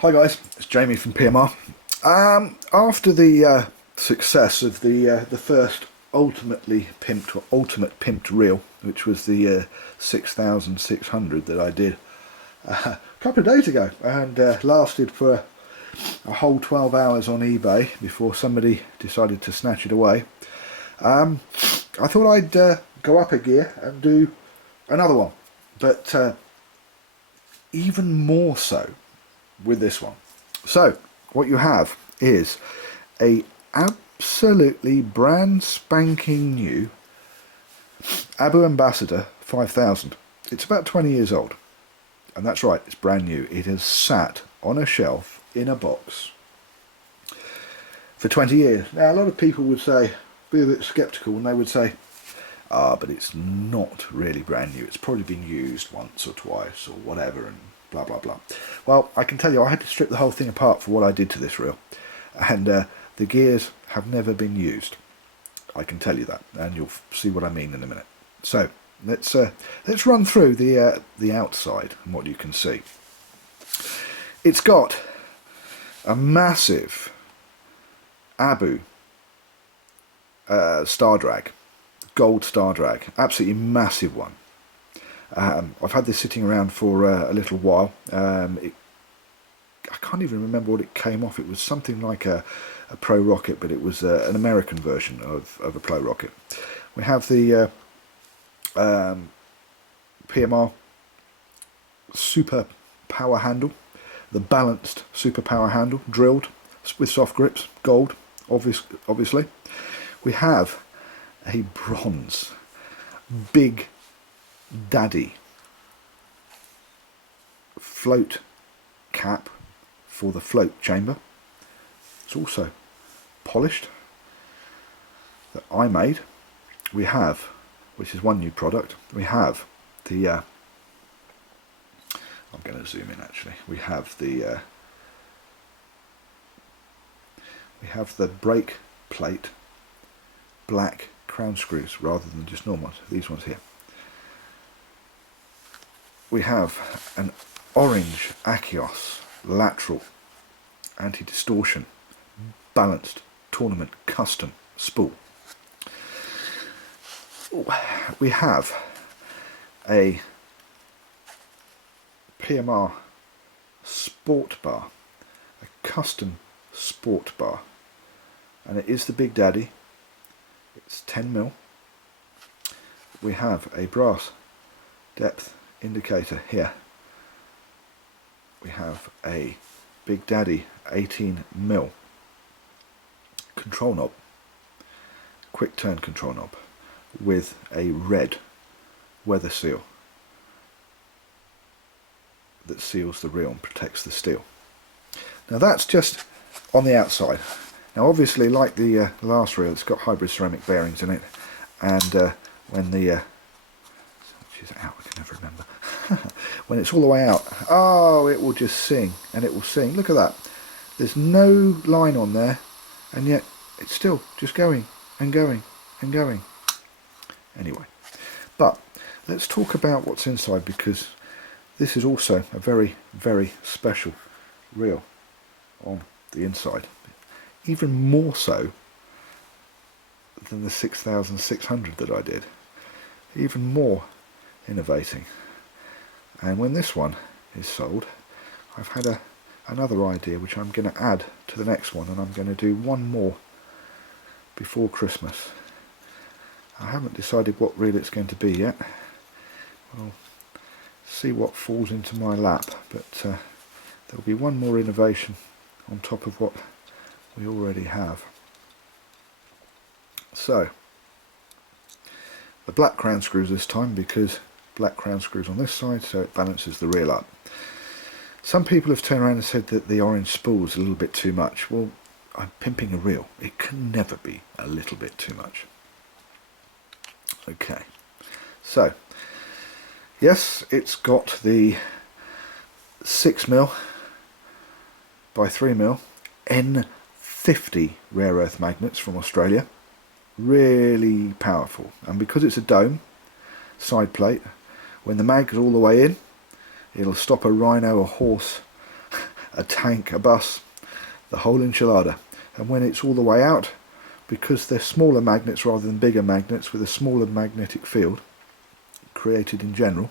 Hi guys, it's Jamie from PMR. After the success of the first ultimate pimped reel, which was the 6600 that I did a couple of days ago, and lasted for a whole 12 hours on eBay before somebody decided to snatch it away. I thought I'd go up a gear and do another one, but even more so with this one. So what you have is a absolutely brand spanking new Abu Ambassador 5000. It's about 20 years old, and that's right, it's brand new. It has sat on a shelf in a box for 20 years. Now a lot of people would say, be a bit sceptical, and they would say, but it's not really brand new. It's probably been used once or twice or whatever, and blah blah blah. Well, I can tell you, I had to strip the whole thing apart for what I did to this reel, and the gears have never been used. I can tell you that, and you'll see what I mean in a minute. So let's run through the outside and what you can see. It's got a massive Abu star drag, gold star drag, absolutely massive one. I've had this sitting around for a little while. I can't even remember what it came off. It was something like a Pro Rocket, but it was an American version of a Pro Rocket. We have the PMR super power handle, the balanced super power handle, drilled with soft grips, gold, obviously. We have a bronze big daddy float cap for the float chamber. It's also polished, that I made. We have, which is one new product, we have the I'm going to zoom in actually. We have the brake plate black crown screws rather than just normal ones, these ones here. We have an orange Achios lateral anti-distortion balanced tournament custom spool. We have a PMR sport bar, a custom sport bar, and it is the Big Daddy. It's 10mm. We have a brass depth indicator here. We have a Big Daddy 18mm control knob, quick turn control knob, with a red weather seal that seals the reel and protects the steel. Now that's just on the outside. Now obviously, like the last reel, it's got hybrid ceramic bearings in it, and when the which is out, I can never remember. When it's all the way out, oh, it will just sing, and it will sing. Look at that. There's no line on there, and yet it's still just going and going and going. Anyway, but let's talk about what's inside, because this is also a very, very special reel on the inside. Even more so than the 6600 that I did. Even more innovating. And when this one is sold, I've had another idea which I'm going to add to the next one, and I'm going to do one more before Christmas. I haven't decided what reel it's going to be yet. We'll see what falls into my lap, but there'll be one more innovation on top of what we already have. So the black crown screws this time, because black crown screws on this side, so it balances the reel up. Some people have turned around and said that the orange spool is a little bit too much. Well, I'm pimping a reel. It can never be a little bit too much. Okay, so yes, it's got the 6mm by 3mm N50 rare earth magnets from Australia. Really powerful, and because it's a dome side plate, when the mag's all the way in, it'll stop a rhino, a horse, a tank, a bus, the whole enchilada. And when it's all the way out, because they're smaller magnets rather than bigger magnets with a smaller magnetic field created in general,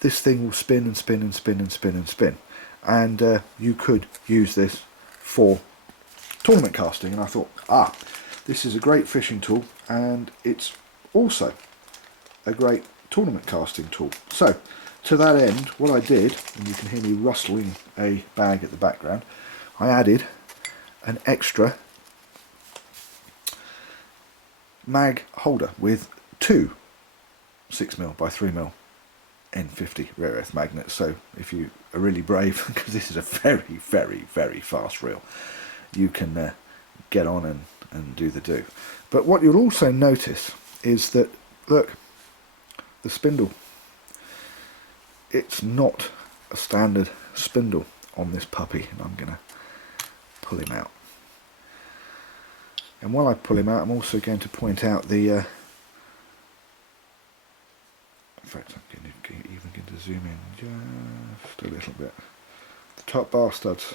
this thing will spin and spin and spin and spin and spin. And you could use this for tournament casting. And I thought, this is a great fishing tool, and it's also a great tournament casting tool. So to that end, what I did, and you can hear me rustling a bag at the background, I added an extra mag holder with two 6mm by 3mm N50 rare earth magnets. So if you are really brave, because this is a very, very, very fast reel, you can get on and do the do. But what you'll also notice is that, look, the spindle, it's not a standard spindle on this puppy, and I'm going to pull him out. And while I pull him out, I'm also going to point out the in fact, I'm even going to zoom in just a little bit. The top bar studs,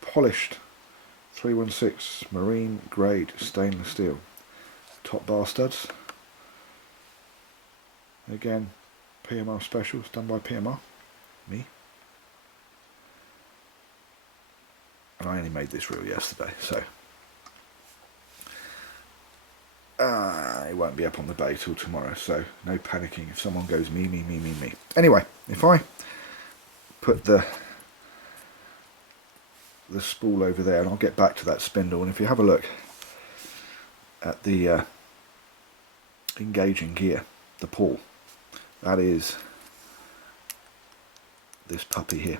polished 316 marine grade stainless steel. Top bar studs, again PMR specials done by PMR, me. And I only made this reel yesterday, so it won't be up on the bay till tomorrow, so no panicking if someone goes me. Anyway, if I put the spool over there, and I'll get back to that spindle, and if you have a look at the engaging gear, the pawl, that is this puppy here.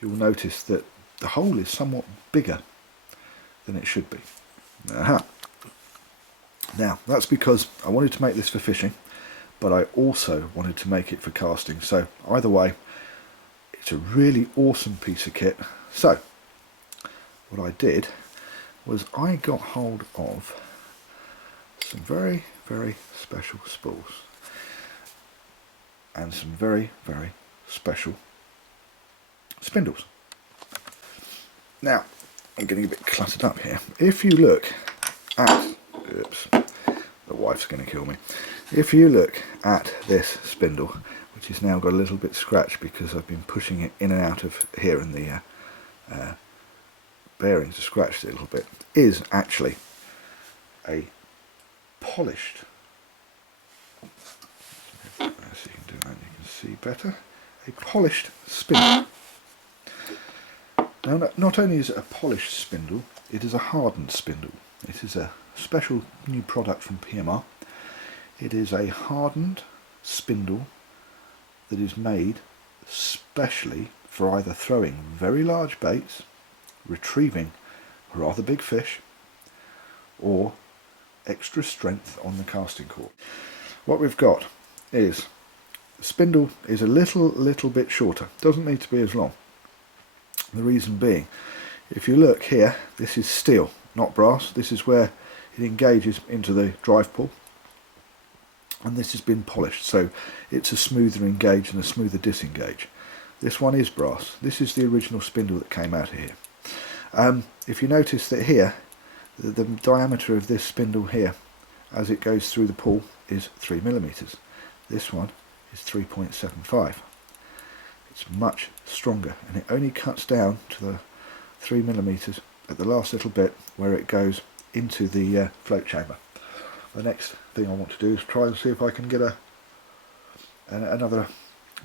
You'll notice that the hole is somewhat bigger than it should be. Now, that's because I wanted to make this for fishing, but I also wanted to make it for casting. So either way, it's a really awesome piece of kit. So what I did was I got hold of some very, very special spools and some very, very special spindles. Now, I'm getting a bit cluttered up here. If you look at, oops, the wife's going to kill me. If you look at this spindle, which has now got a little bit scratched because I've been pushing it in and out of here, and the bearings are scratched a little bit, is actually a polished, as you can do that, you can see better, a polished spindle. Now, not only is it a polished spindle, it is a hardened spindle. It is a special new product from PMR. It is a hardened spindle that is made specially for either throwing very large baits, retrieving rather big fish, or extra strength on the casting cord. What we've got is the spindle is a little bit shorter. Doesn't need to be as long. The reason being, if you look here, this is steel, not brass. This is where it engages into the drive pull, and this has been polished, so it's a smoother engage and a smoother disengage. This one is brass. This is the original spindle that came out of here. If you notice that here, the diameter of this spindle here, as it goes through the pull, is 3mm. This one is 3.75. It's much stronger, and it only cuts down to the 3mm at the last little bit where it goes into the float chamber. The next thing I want to do is try and see if I can get another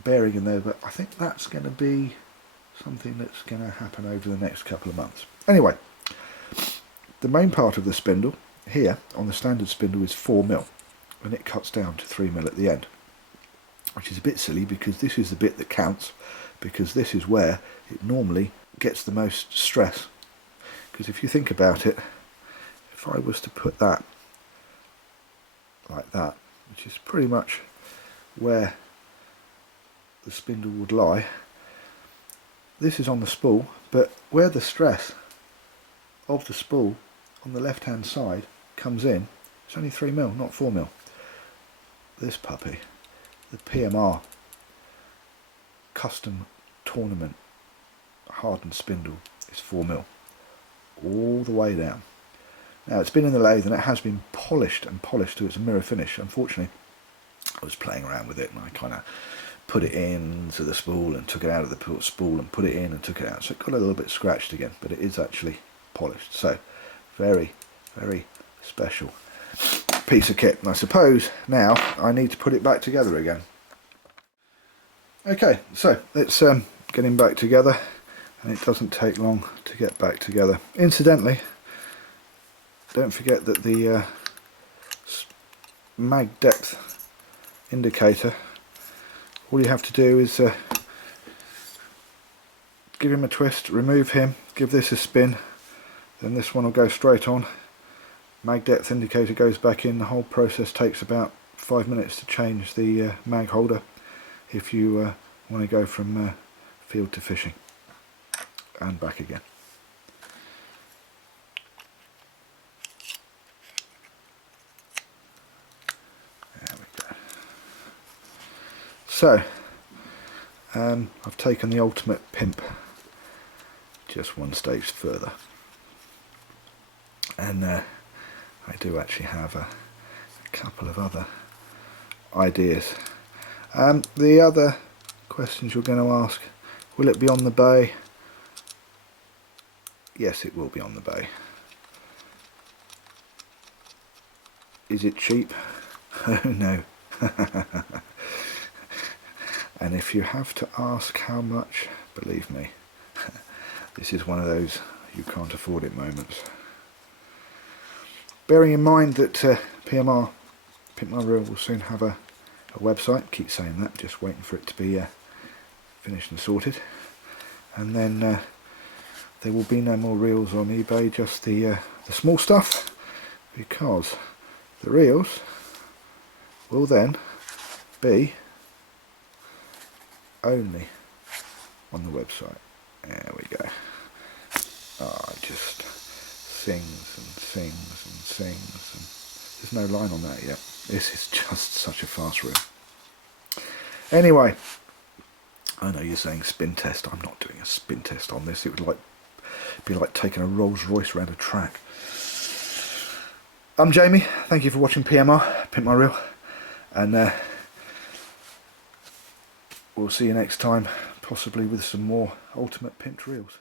bearing in there, but I think that's going to be something that's going to happen over the next couple of months. Anyway, the main part of the spindle here on the standard spindle is 4mm, and it cuts down to 3mm at the end, which is a bit silly because this is the bit that counts, because this is where it normally gets the most stress. Because if you think about it, if I was to put that like that, which is pretty much where the spindle would lie, this is on the spool, but where the stress of the spool on the left hand side comes in, it's only 3mm, not 4mm. This puppy, the PMR custom tournament hardened spindle is 4mm, all the way down. Now it's been in the lathe and it has been polished to its mirror finish. Unfortunately, I was playing around with it and I kind of put it into the spool and took it out of the spool and put it in and took it out. So it got a little bit scratched again, but it is actually polished. So very, very special piece of kit. And I suppose now I need to put it back together again. Okay, so it's getting back together, and it doesn't take long to get back together. Incidentally, don't forget that the mag depth indicator, all you have to do is give him a twist, remove him, give this a spin, then this one will go straight on. Mag depth indicator goes back in. The whole process takes about 5 minutes to change the mag holder if you want to go from field to fishing and back again. There we go. So I've taken the ultimate pimp just one stage further, and I do actually have a couple of other ideas. The other questions you're going to ask: will it be on the bay? Yes, it will be on the bay. Is it cheap? Oh no. And if you have to ask how much, believe me, this is one of those you can't afford it moments. Bearing in mind that PMR, Pimped Reel, will soon have a website. Keep saying that, just waiting for it to be finished and sorted. And then there will be no more reels on eBay, just the small stuff, because the reels will then be only on the website. There we go. Oh, it just sings and sings and sings, and there's no line on that yet. This is just such a fast reel. Anyway, I know you're saying spin test. I'm not doing a spin test on this. It would be like taking a Rolls Royce around a track. I'm Jamie. Thank you for watching PMR, Pimped Reel, and we'll see you next time, possibly with some more ultimate pimped reels.